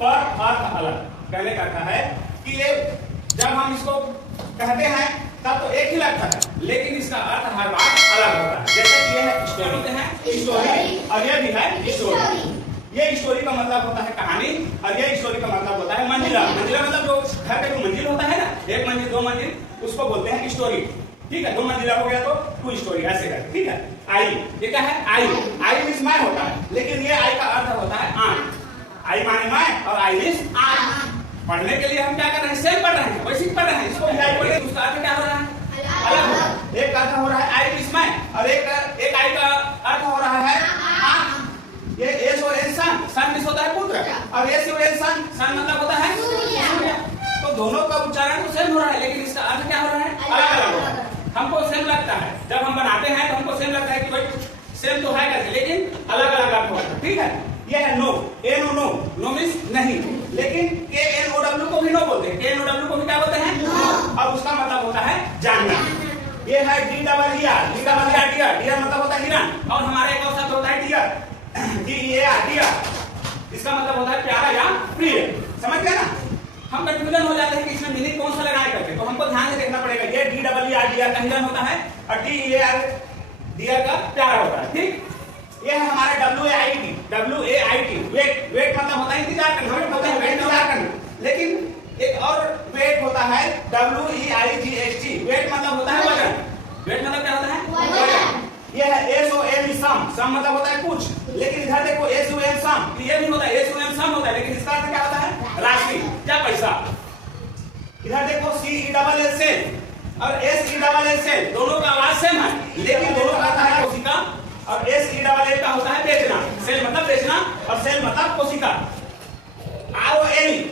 पर अर्थ अलग। कहने का अर्थ है कि ये जब हम इसको कहते हैं तब तो एक ही लगता है, लेकिन इसका अर्थ हर बार अलग होता है। जैसे कि ये है स्टोरी और ये भी है स्टोरी। ये स्टोरी का मतलब होता है कहानी और ये स्टोरी का मतलब होता है मंजिला। मंजिला मतलब जो घर का जो मंजिल होता है ना, एक मंजिल दो मंजिल, उसको बोलते हैं स्टोरी। ठीक है, दो मंजिला हो गया तो टू स्टोरी, ऐसे कर। ठीक है, आई, ये क्या है? आई, आई मींस मैं होता है, लेकिन ये आई का अर्थ होता है आंख। आई माने मैं और आई मींस आंख। पढ़ने के लिए हम क्या कर रहे हैं? सेम पढ़ रहे हैं, वैसे ही पढ़ रहे हैं। इसको भी आई पढ़े, उसका अर्थ क्या हो रहा है? अलग। एक अर्थ हो रहा है आई मींस मैं, और एक आई का अर्थ हो रहा है आंख। ये एस और एन सन मींस होता है पुत्र, और एस और एन सन मतलब होता है सूर्य। तो दोनों का उच्चारण तो सेम हो रहा है, लेकिन इसका अर्थ क्या हो रहा है? अलग अलग हो रहा है। हमको सेम लगता है, जब हम बनाते हैं तो हमको सेम लगता है कि भाई सेम तो है करके, लेकिन अलग अलग अर्थ होता है। ठीक है, ये है no, N O no, no means नहीं, लेकिन के एन ओ डब्ल्यू को भी नो बोलते हैं। के एन ओ डब्ल्यू को भी क्या बोलते हैं? नो। और उसका मतलब होता है जानना। ये है D double E R, D double E R, dear. Dear मतलब होता है हिरन, और हमारे एक और शब्द होता है dear, D A R, dear. इसका मतलब होता है प्यारा या प्रिय। समझ गए ना? हम कंफ्यूजन हो जाते हैं कि इसमें मीनिंग कौन सा लगाए करके, तो हमको ध्यान से देखना पड़ेगा। ये D double E R, dear का हिरन होता है, और डी ए आर, डियर का प्यारा होता है। ठीक, ये है हमारा W A I T, W A I T, wait. Wait मतलब होता है इंतजार करना, हमें पता है वेट इंतजार करना, लेकिन एक और वेट होता है डब्ल्यू ई आई जी एच टी, वेट मतलब होता है वजन। वेट मतलब क्या होता है? वजन। ये है एस ओ एम सम, सम मतलब होता है कुछ, लेकिन इधर देखो एस ओ एम सम, ये भी होता है एस ओ एम सम होता है, लेकिन इसका अर्थ क्या होता है? राशि या पैसा। इधर देखो C E double L cell और S E double L sell, दोनों का आवाज सेम है, लेकिन दोनों का अर्थ है कोशिका, और एस ई डबल एल का होता है बेचना। सेल मतलब बेचना और सेल मतलब कोशिका। R O L,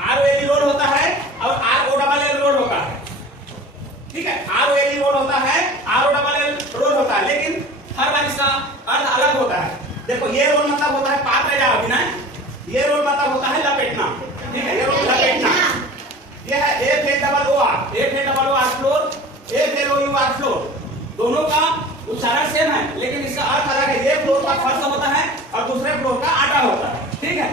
R O L road होता है और R O double L road होता है। ठीक है, आर ओ एल रोड होता है, R O double L road होता है, लेकिन हर बार इसका अर्थ अलग होता है। देखो ये रोड मतलब होता है पात्र या अभिनय, ये रोड मतलब होता है लपेटना। ठीक है, ये रोड लपेटना। ये है F A double O R, F A double O R floor, F L O U R flour, दोनों का उच्चारण सेम है, लेकिन इसका अर्थ अलग है। ये फ्लोर का फर्श होता है और दूसरे फ्लोर का आटा होता है। ठीक है,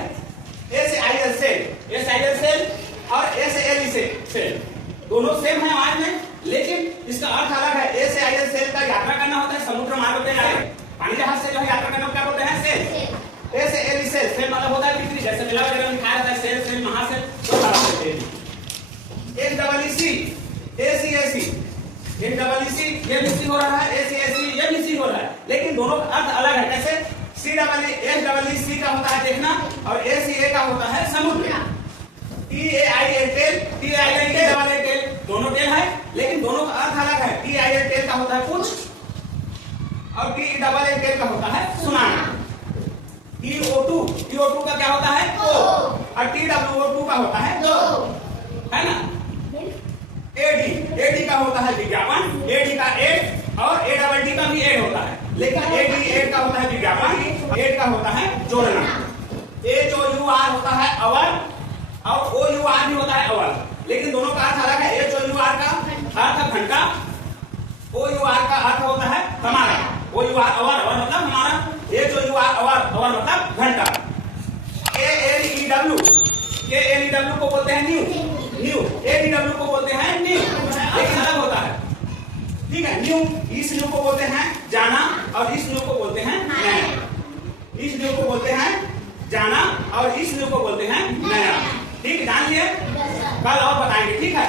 S I L cell, S I L cell और एस एल सेल, दोनों सेम है आवाज में, लेकिन इसका अर्थ अलग है। एस आई एल सेल का यात्रा करना होता है, समुद्र मार्ग पे जाए, पानी जहाज से जो है यात्रा करना क्या बोलते हैं? Sell. S L sell, sell मतलब होता है बिक्री, जैसे मेला वगैरह में दिखाया जाता है सेल, सेल महासेल, तो सारा सेल। एस डबल ई सी, ए सी ए सी, एस डबल ई सी, ये भी सी हो रहा है, ए सी ए सी, ये भी सी हो रहा है, लेकिन दोनों का अर्थ अलग है। कैसे? C double E, S double E C का होता है देखना, और ए सी ए का होता है समुद्र। T A I L tail, T I L tale, double A tale, दोनों टेल है, लेकिन दोनों का अर्थ अलग है। टी आई एल टेल का होता है कुछ, और टी डबल ए टेल का होता है सुनाना। T O to, T O to का क्या होता है? को, और टी डब्ल्यू ओ टू का होता है दो, है ना? एडी, एडी का होता है विज्ञापन, एडी का एड, और ए डबल डी का भी एड होता है, लेकिन एडी एड का होता है विज्ञापन, एड का होता है जोड़ना। एच ओ यू आर होता है अवर, और ओ यू आर भी होता है अवर, लेकिन दोनों का अर्थ अलग है। एच ओ यू आर का अर्थ घंटा, ओ यू आर का अर्थ होता है हमारा। ओ यू आर अवर, अवर मतलब हमारा, H O U R our, our मतलब घंटा। K N E W, K N E W को बोलते हैं new, new. A D W को बोलते हैं न्यू, लेकिन अलग होता है। ठीक है, न्यू, इस न्यू को बोलते हैं जाना, और इस न्यू को बोलते हैं नया। इस न्यू को बोलते हैं जाना, और इस न्यू को बोलते हैं नया। ठीक, जान लिए? कल और बताएंगे। ठीक है।